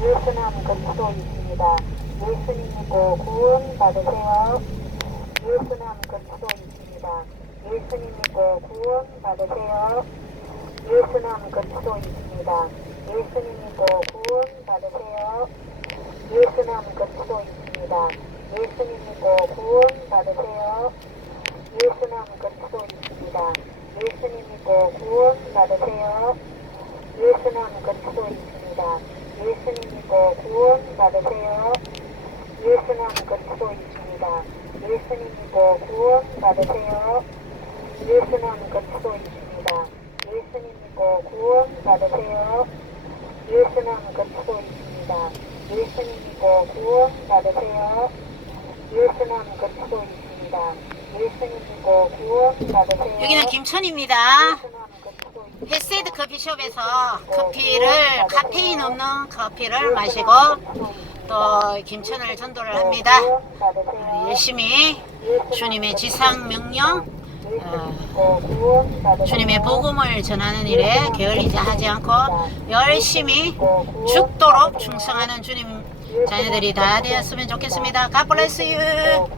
예수남 근처 있습니다. 예수님 믿고 구원 받으세요. 예수남 근처 있습니다. 예수님 믿고 구원 받으세요. 예수남 근처 있습니다. 예수님 믿고 구원 받으세요. 예수남 근처 있습니다. 예수님 믿고 구원 받으세요. 예수남 근처 있습니다. 예수님 믿고 구원 받으세요. 예수남 근처 있습니다. 예수님 믿고 구원 받으세요. 예수남 근처 있습니다. 예수님 믿고 구원 받으세요. 예수남 근처 있습니다. 예수님 믿고 구원 받으세요. 예수남 근처 있습니다. 예수님 믿고 구원 받으세요. 예수남 근처 있습니다. 예수님 믿고 구원 받으세요. 여기는 김천입니다. 헬세드 커피숍에서 커피를 카페인 없는 커피를 마시고 또 김천을 전도를 합니다. 어, 열심히 주님의 지상 명령, 어, 주님의 복음을 전하는 일에 게을리지 하지 않고 열심히 죽도록 충성하는 주님 자녀들이 다 되었으면 좋겠습니다. God bless you.